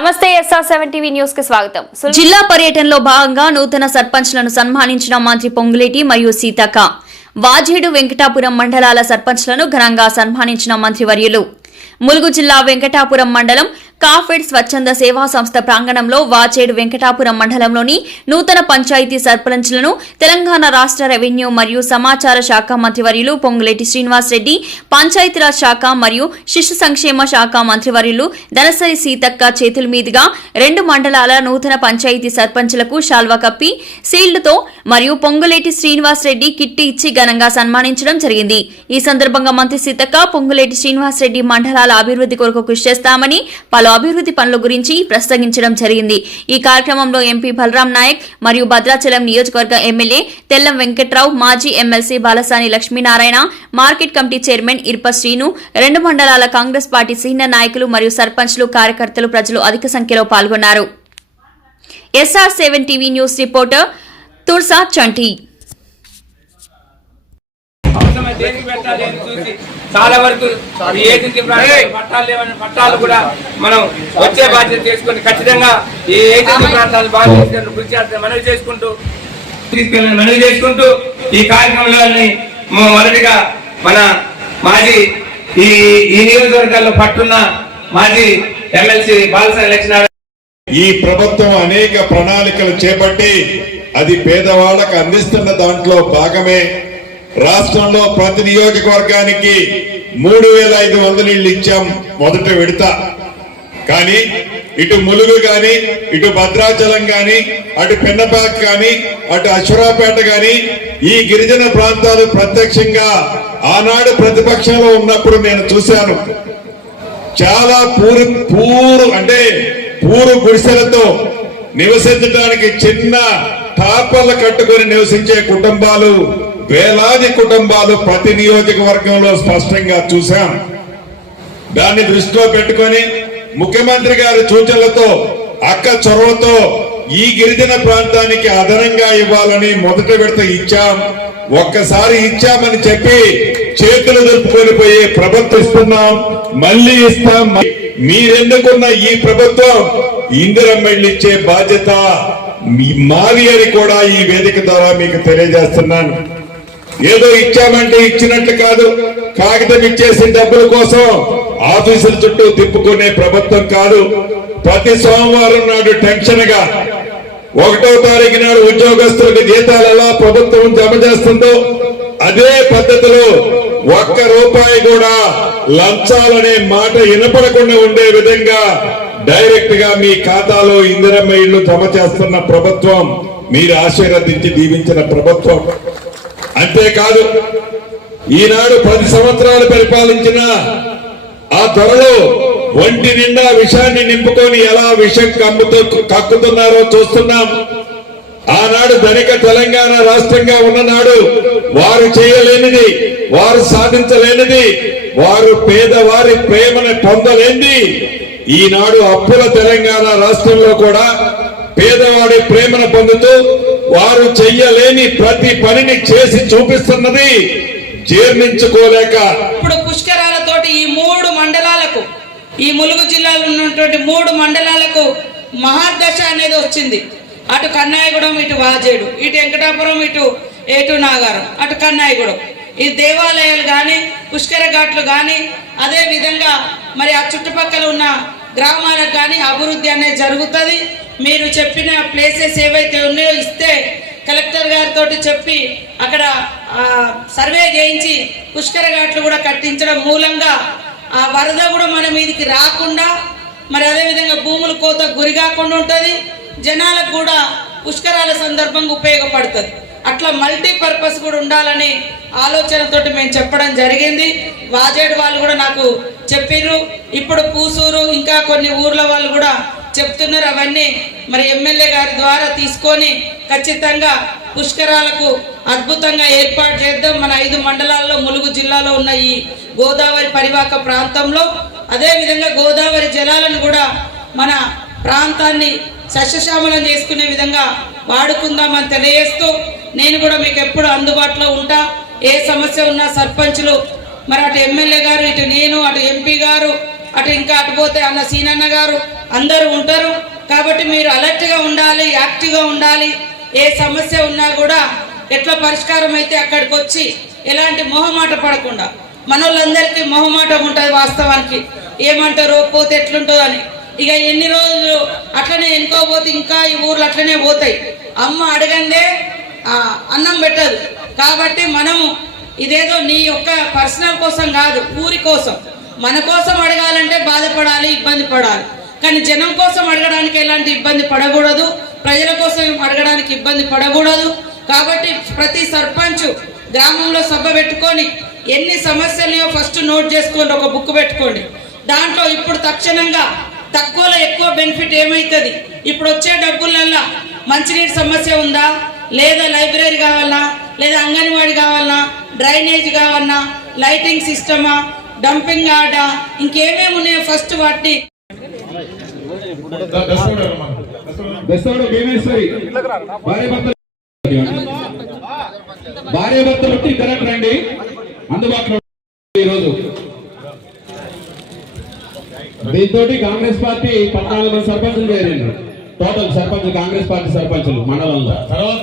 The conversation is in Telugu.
నమస్తే SR7 టీవీ న్యూస్ కి స్వాగతం. జిల్లా పర్యటనలో భాగంగా నూతన సర్పంచ్లను సన్మానించిన మంత్రి పొంగులేటి మరియు సీతక్క. వాజేడు వెంకటాపురం మండలాల సర్పంచ్లను ఘనంగా సన్మానించిన మంత్రివర్యులు. ములుగు జిల్లా వెంకటాపురం మండలం కాఫెడ్ స్వచ్ఛంద సేవా సంస్థ ప్రాంగణంలో వాచేడు వెంకటాపురం మండలంలోని నూతన పంచాయతీ సర్పంచ్లను తెలంగాణ రాష్ట్ర రెవెన్యూ మరియు సమాచార శాఖ మంత్రివర్యులు పొంగులేటి శ్రీనివాసరెడ్డి, పంచాయతీరాజ్ శాఖ మరియు శిశు సంక్షేమ శాఖ మంత్రివర్యులు దనసరి సీతక్క చేతుల మీదుగా 2 మండలాల నూతన పంచాయతీ సర్పంచ్లకు శాల్వా కప్పి సీల్డ్తో మరియు పొంగులేటి శ్రీనివాసరెడ్డి కిట్టి ఇచ్చి ఘనంగా సన్మానించడం జరిగింది. ఈ సందర్భంగా మంత్రి సీతక్క పొంగులేటి శ్రీనివాసరెడ్డి మండలాల అభివృద్ధి కొరకు కృషి చేస్తామని, పలు అభివృద్ధి పనుల గురించి ప్రసంగించడం జరిగింది. ఈ కార్యక్రమంలో ఎంపీ బలరాం నాయక్ మరియు భద్రాచలం నియోజకవర్గ ఎమ్మెల్యే తెల్లం వెంకట్రావు, మాజీ MLC Balasani Lakshminarayana, market committee chairman Irpa Srinu, 2 మండలాల కాంగ్రెస్ పార్టీ సీనియర్ నాయకులు మరియు సర్పంచ్లు, కార్యకర్తలు, ప్రజలు అధిక సంఖ్యలో పాల్గొన్నారు. SR7 టీవీ న్యూస్ రిపోర్టర్ తుర్సా చంటి. చాలా వరకు ఏజెన్సీ పట్టాలు లేవని పట్టాలు కూడా మనం వచ్చే బాధ్యత చేసుకుని ఖచ్చితంగా ఈ ఏజెన్సీ ప్రాంతాలు బాగా కృషి చేస్తాం మనవి చేసుకుంటూ ఈ కార్యక్రమంలో మొదటిగా మన మాజీ ఈ నియోజకవర్గాల్లో పట్టున్న మాజీ ఎమ్మెల్సీ బాలసాని లక్ష్మీనారాయణ. ఈ ప్రభుత్వం అనేక ప్రణాళికలు చేపట్టి అది పేదవాళ్లకు అందిస్తున్న దాంట్లో భాగమే రాష్ట్రంలో ప్రతి నియోజకవర్గానికి 3500 ఇళ్లు ఇచ్చాం మొదటి విడత. కానీ ఇటు ములుగు గాని, ఇటు భద్రాచలం గాని, అటు పెన్నపాక గాని, అటు అశ్వరాపేట గాని ఈ గిరిజన ప్రాంతాలు ప్రత్యక్షంగా ఆనాడు ప్రతిపక్షంలో ఉన్నప్పుడు నేను చూశాను. చాలా పూరు గుడిసెలతో నివసించడానికి చిన్న టాపర్లు కట్టుకొని నివసించే కుటుంబాలు, వేలాది కుటుంబాలు ప్రతి నియోజకవర్గంలో స్పష్టంగా చూశాం. దాన్ని దృష్టిలో పెట్టుకొని ముఖ్యమంత్రి గారి సూచనలతో, అక్క చొరవతో ఈ గిరిజన ప్రాంతానికి అదనంగా ఇవ్వాలని మొదటి విడత ఇచ్చాం. ఒక్కసారి ఇచ్చామని చెప్పి చేతులు దులుపుకొని పోయే ప్రభుత్వం ఇస్తున్నాం, మళ్ళీ ఇస్తాం. మీరెన్నుకున్న ఈ ప్రభుత్వం ఇందిరమ్మ ఇళ్లు ఇచ్చే బాధ్యత మాది అని కూడా ఈ వేదిక ద్వారా మీకు తెలియజేస్తున్నాను. ఏదో ఇచ్చామంటే ఇచ్చినట్లు కాదు, కాగితం ఇచ్చేసి డబ్బుల కోసం ఆఫీసుల చుట్టూ తిప్పుకునే ప్రభుత్వం కాదు. ప్రతి సోమవారం నాడు టెన్షన్ గా 1వ తారీఖు నాడు ఉద్యోగస్తులకు జీతాలు ఎలా ప్రభుత్వం జమ చేస్తుందో అదే పద్ధతిలో ₹1 కూడా లంచాలనే మాట వినపడకుండా ఉండే విధంగా డైరెక్ట్ గా మీ ఖాతాలో ఇందిరమ్మ ఇళ్లు జమ చేస్తున్న ప్రభుత్వం, మీరు ఆశీర్వదించి దీవించిన ప్రభుత్వం. అంతేకాదు ఈనాడు 10 సంవత్సరాలు పరిపాలించిన ఆ త్వరలో ఒంటి నిండా విషాన్ని నింపుకొని ఎలా విషం కక్కుతున్నారో చూస్తున్నాం. ఆనాడు ధనిక తెలంగాణ రాష్ట్రంగా ఉన్ననాడు వారు చేయలేనిది, వారు సాధించలేనిది, వారు పేదవారి ప్రేమను పొందలేనిది ఈనాడు అప్పుల తెలంగాణ రాష్ట్రంలో కూడా పేదవాడి ప్రేమను పొందుతూ వారు చెయ్యలేని ప్రతి పనిని చేసి చూపిస్తున్నది జీర్ణించుకోలేక ఇప్పుడు పుష్కరాలతోటి ఈ 3 మండలాలకు, ఈ ములుగు జిల్లాలో ఉన్నటువంటి 3 మండలాలకు మహాదశ అనేది వచ్చింది. అటు కన్నాయగూడెం, ఇటు వాజేడు, ఇటు వెంకటాపురం, ఇటు నాగారం, అటు కన్నాయగూడెం. ఈ దేవాలయాలు కానీ, పుష్కర ఘాట్లు కానీ, అదే విధంగా మరి ఆ చుట్టుపక్కల ఉన్న గ్రామాలకు కానీ అభివృద్ధి అనేది జరుగుతుంది. మీరు చెప్పిన ప్లేసెస్ ఏవైతే ఉన్నాయో ఇస్తే కలెక్టర్ గారితో చెప్పి అక్కడ సర్వే చేయించి పుష్కర ఘాట్లు కూడా కట్టించడం మూలంగా ఆ వరద కూడా మన మీదికి రాకుండా, మరి అదేవిధంగా భూములు కోత గురి కాకుండా ఉంటుంది, జనాలకు కూడా పుష్కరాల సందర్భంగా ఉపయోగపడుతుంది. అట్లా మల్టీపర్పస్ కూడా ఉండాలని ఆలోచనతోటి మేము చెప్పడం జరిగింది. వాజేడు వాళ్ళు కూడా నాకు చెప్పిర్రు, ఇప్పుడు పూసూరు ఇంకా కొన్ని ఊర్ల వాళ్ళు కూడా చెప్తున్నారు. అవన్నీ మరి ఎమ్మెల్యే గారి ద్వారా తీసుకొని ఖచ్చితంగా పుష్కరాలకు అద్భుతంగా ఏర్పాటు చేద్దాం. మన 5 మండలాల్లో ములుగు జిల్లాలో ఉన్న ఈ గోదావరి పరివాహక ప్రాంతంలో అదేవిధంగా గోదావరి జలాలను కూడా మన ప్రాంతాన్ని సస్యశ్యామలం చేసుకునే విధంగా వాడుకుందామని తెలియజేస్తూ నేను కూడా మీకు ఎప్పుడు అందుబాటులో ఉంటా. ఏ సమస్య ఉన్నా సర్పంచులు, మరి అటు ఎమ్మెల్యే గారు, ఇటు నేను, అటు ఎంపీ గారు, అటు ఇంకా అటు పోతే అన్న సీనన్న గారు అందరూ ఉంటారు. కాబట్టి మీరు అలర్ట్గా ఉండాలి, యాక్టివ్గా ఉండాలి. ఏ సమస్య ఉన్నా కూడా ఎట్లా పరిష్కారం అయితే అక్కడికి వచ్చి ఎలాంటి మొహమాట పడకుండా, మనోళ్ళందరికీ మొహమాటం ఉంటుంది వాస్తవానికి, ఏమంటారో పోతే ఎట్లుంటుందో అని. ఇక ఎన్ని రోజులు అట్లనే ఎన్నుకోపోతే ఇంకా ఈ ఊర్లు అట్లనే పోతాయి. అమ్మ అడగందే అన్నం పెట్టదు. కాబట్టి మనము ఇదేదో నీ యొక్క పర్సనల్ కోసం కాదు, ఊరి కోసం, మన కోసం అడగాలంటే బాధపడాలి, ఇబ్బంది పడాలి. కానీ జనం కోసం అడగడానికి ఎలాంటి ఇబ్బంది పడకూడదు, ప్రజల కోసం అడగడానికి ఇబ్బంది పడకూడదు. కాబట్టి ప్రతి సర్పంచ్ గ్రామంలో సభ పెట్టుకొని ఎన్ని సమస్యలున్నాయో ఫస్ట్ నోట్ చేసుకోండి, ఒక బుక్ పెట్టుకోండి. దాంట్లో ఇప్పుడు తక్షణంగా తక్కువలో ఎక్కువ బెనిఫిట్ ఏమవుతుంది, ఇప్పుడు వచ్చే డబ్బులల్లా మంచినీటి సమస్య ఉందా, లేదా లైబ్రరీ కావాలన్నా, లేదా అంగన్వాడీ కావాలన్నా, డ్రైనేజ్ కావాలన్నా, లైటింగ్ సిస్టమా, డంపింగ్ యార్డా, ఇంకేమేమి ఉన్నాయో ఫస్ట్ వాటిని భార్య భర్తలు ఇద్దరు రండి అందుబాటులో. ఈరోజు దీంతో కాంగ్రెస్ పార్టీ 14 మంది సర్పంచులు చేరిండ్రు. టోటల్ సర్పంచ్ కాంగ్రెస్ పార్టీ సర్పంచులు మండలంలో. తర్వాత